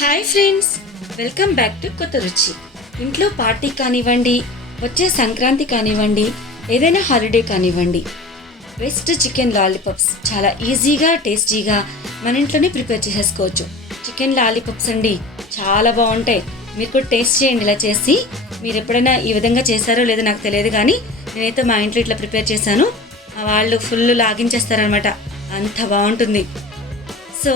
Hi friends welcome back to Kotha Ruchi. ఇంట్లో party కానివ్వండి వచ్చే సంక్రాంతి కానివ్వండి ఏదైనా హాలిడే కానివ్వండి బెస్ట్ చికెన్ లాలీపాప్స్ చాలా ఈజీగా టేస్టీగా మన ఇంట్లోనే ప్రిపేర్ చేసేసుకోవచ్చు. చికెన్ లాలీపాప్స్ అండి చాలా బాగుంటాయి. మీరు కూడా టేస్ట్ చేయండి ఇలా చేసి. మీరు ఎప్పుడైనా ఈ విధంగా చేశారో లేదో నాకు తెలియదు కానీ నేనైతే మా ఇంట్లో ఇట్లా ప్రిపేర్ చేశాను. వాళ్ళు ఫుల్ లాగించేస్తారనమాట అంత బాగుంటుంది. సో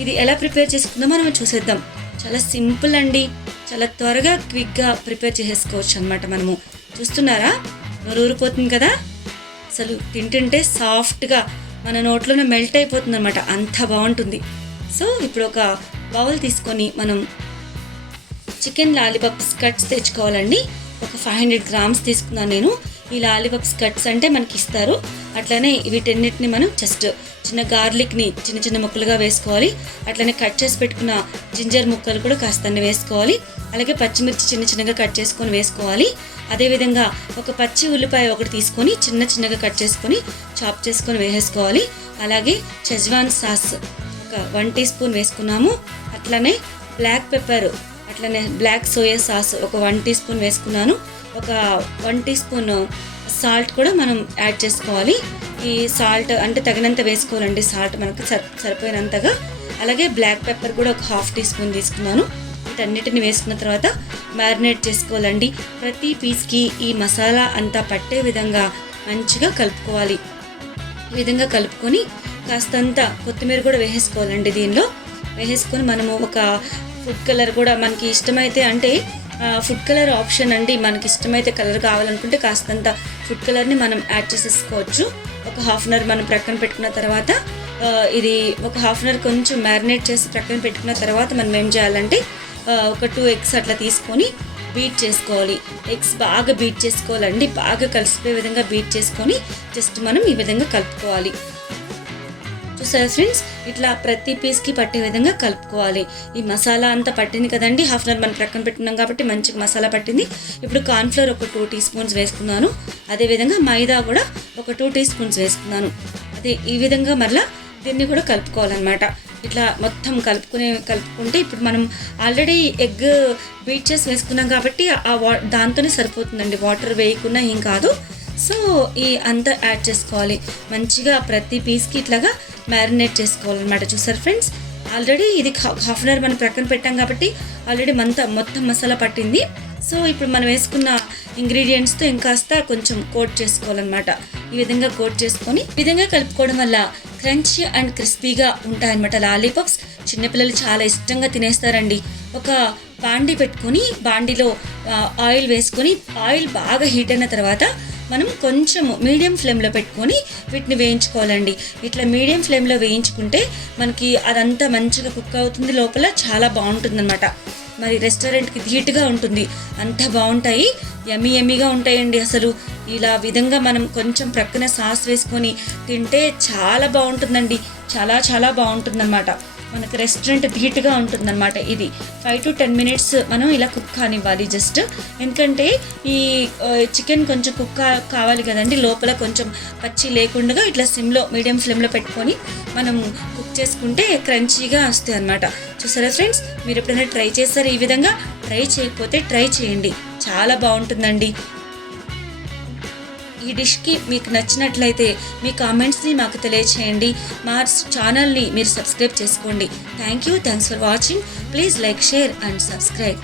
ఇది ఎలా ప్రిపేర్ చేసుకుందో మనం చూసేద్దాం. చాలా సింపుల్ అండి. చాలా త్వరగా క్విక్గా ప్రిపేర్ చేసేసుకోవచ్చు అనమాట మనము. చూస్తున్నారా? నోరు ఊరిపోతుంది కదా? అసలు తింటుంటే సాఫ్ట్గా మన నోట్లోనే మెల్ట్ అయిపోతుంది అనమాట అంత బాగుంటుంది. సో ఇప్పుడు ఒక బౌల్ తీసుకొని మనం చికెన్ లాలీపాప్స్ కట్స్ తెచ్చుకోవాలండి. ఒక ఫైవ్ హండ్రెడ్ గ్రామ్స్ తీసుకున్నాను నేను. ఈ లాలీపాప్స్ కట్స్ అంటే మనకి ఇస్తారు. అట్లనే వీటన్నిటిని మనం జస్ట్ చిన్న గార్లిక్ని చిన్న చిన్న ముక్కలుగా వేసుకోవాలి. అట్లనే కట్ చేసి పెట్టుకున్న జింజర్ ముక్కలు కూడా కాస్త వేసుకోవాలి. అలాగే పచ్చిమిర్చి చిన్న చిన్నగా కట్ చేసుకొని వేసుకోవాలి. అదేవిధంగా ఒక పచ్చి ఉల్లిపాయ ఒకటి తీసుకొని చిన్న చిన్నగా కట్ చేసుకొని చాప్ చేసుకొని వేసేసుకోవాలి. అలాగే చెజ్వాన్ సాస్ ఒక వన్ టీ స్పూన్ వేసుకున్నాము. అట్లనే బ్లాక్ పెప్పర్ అట్లనే బ్లాక్ సోయా సాస్ ఒక వన్ టీ స్పూన్ వేసుకున్నాను. ఒక వన్ టీ స్పూన్ సాల్ట్ కూడా మనం యాడ్ చేసుకోవాలి. ఈ సాల్ట్ అంటే తగినంత వేసుకోవాలండి. సాల్ట్ మనకు సరి సరిపోయినంతగా. అలాగే బ్లాక్ పెప్పర్ కూడా ఒక హాఫ్ టీ స్పూన్ తీసుకున్నాను. వీటన్నిటిని వేసుకున్న తర్వాత మ్యారినేట్ చేసుకోవాలండి. ప్రతి పీస్కి ఈ మసాలా అంతా పట్టే విధంగా మంచిగా కలుపుకోవాలి. ఈ విధంగా కలుపుకొని కాస్తంత కొత్తిమీర కూడా వేసేసుకోవాలండి దీనిలో. వేసేసుకొని మనము ఒక ఫుడ్ కలర్ కూడా మనకి ఇష్టమైతే అంటే ఫుడ్ కలర్ ఆప్షన్ అండి. మనకి ఇష్టమైతే కలర్ కావాలనుకుంటే కాస్తంత ఫుడ్ కలర్ని మనం యాడ్ చేసేసుకోవచ్చు. ఒక హాఫ్ అన్ అవర్ మనం ప్రక్కన పెట్టుకున్న తర్వాత ఇది ఒక హాఫ్ అన్ అవర్ కొంచెం మ్యారినేట్ చేసి ప్రక్కన పెట్టుకున్న తర్వాత మనం ఏం చేయాలంటే ఒక టూ ఎగ్స్ అట్లా తీసుకొని బీట్ చేసుకోవాలి. ఎగ్స్ బాగా బీట్ చేసుకోవాలండి. బాగా కలిసిపోయే విధంగా బీట్ చేసుకొని జస్ట్ మనం ఈ విధంగా కలుపుకోవాలి. చూసారా ఫ్రెండ్స్ ఇట్లా ప్రతి పీస్కి పట్టే విధంగా కలుపుకోవాలి. ఈ మసాలా అంతా పట్టింది కదండి హాఫ్ అన్ అవర్ మనం ప్రక్కన పెట్టున్నాం కాబట్టి మంచిగా మసాలా పట్టింది. ఇప్పుడు కార్న్ఫ్లోర్ ఒక టూ టీ స్పూన్స్ వేసుకున్నాను అదేవిధంగా మైదా కూడా ఒక టూ టీ స్పూన్స్ వేసుకున్నాను. అదే ఈ విధంగా మరలా దీన్ని కూడా కలుపుకోవాలన్నమాట. ఇట్లా మొత్తం కలుపుకునే కలుపుకుంటే ఇప్పుడు మనం ఆల్రెడీ ఎగ్ బీట్ చేసి వేసుకున్నాం కాబట్టి ఆ వా దాంతోనే సరిపోతుందండి. వాటర్ వేయకుండా ఏం కాదు. సో ఈ అంతా యాడ్ చేసుకోవాలి. మంచిగా ప్రతి పీస్కి ఇట్లాగా మ్యారినేట్ చేసుకోవాలన్నమాట. చూసారు ఫ్రెండ్స్ ఆల్రెడీ ఇది హాఫ్ అన్ అవర్ మనం ప్రక్కన పెట్టాం కాబట్టి ఆల్రెడీ మంత మొత్తం మసాలా పట్టింది. సో ఇప్పుడు మనం వేసుకున్న ఇంగ్రీడియంట్స్తో ఇంకాస్త కొంచెం కోట్ చేసుకోవాలన్నమాట. ఈ విధంగా కోట్ చేసుకొని ఈ విధంగా కలుపుకోవడం వల్ల క్రంచీ అండ్ క్రిస్పీగా ఉంటాయన్నమాట లాలీపాప్స్ చిన్నపిల్లలు చాలా ఇష్టంగా తినేస్తారండి. ఒక బాండీ పెట్టుకొని బాండీలో ఆయిల్ వేసుకొని ఆయిల్ బాగా హీట్ అయిన తర్వాత మనం కొంచెము మీడియం ఫ్లేమ్లో పెట్టుకొని వీటిని వేయించుకోవాలండి. ఇట్లా మీడియం ఫ్లేమ్లో వేయించుకుంటే మనకి అదంతా మంచిగా కుక్ అవుతుంది లోపల చాలా బాగుంటుందన్నమాట. మరి రెస్టారెంట్కి ధీటుగా ఉంటుంది. అంత బాగుంటాయి యమీ యమ్మీగా ఉంటాయండి అసలు. ఇలా విధంగా మనం కొంచెం ప్రక్కన సాస్ వేసుకొని తింటే చాలా బాగుంటుందండి. చాలా చాలా బాగుంటుందన్నమాట. మనకు రెస్టారెంట్ ధీటుగా ఉంటుందన్నమాట ఇది. ఫైవ్ టు టెన్ మినిట్స్ మనం ఇలా కుక్ కానివ్వాలి జస్ట్ ఎందుకంటే ఈ చికెన్ కొంచెం కుక్ కావాలి కదండి. లోపల కొంచెం పచ్చి లేకుండా ఇట్లా సిమ్లో మీడియం ఫ్లేమ్లో పెట్టుకొని మనం కుక్ చేసుకుంటే క్రంచీగా వస్తాయి అనమాట చూసారా ఫ్రెండ్స్ మీరు ఎప్పుడైనా ట్రై చేస్తారు ఈ విధంగా? ట్రై చేయకపోతే ట్రై చేయండి. చాలా బాగుంటుందండి. ఈ డిష్కి మీకు నచ్చినట్లయితే మీ కామెంట్స్ని మాకు తెలియచేయండి. మా ఛానల్ని మీరు సబ్స్క్రైబ్ చేసుకోండి. Thank you thanks for watching please like share and subscribe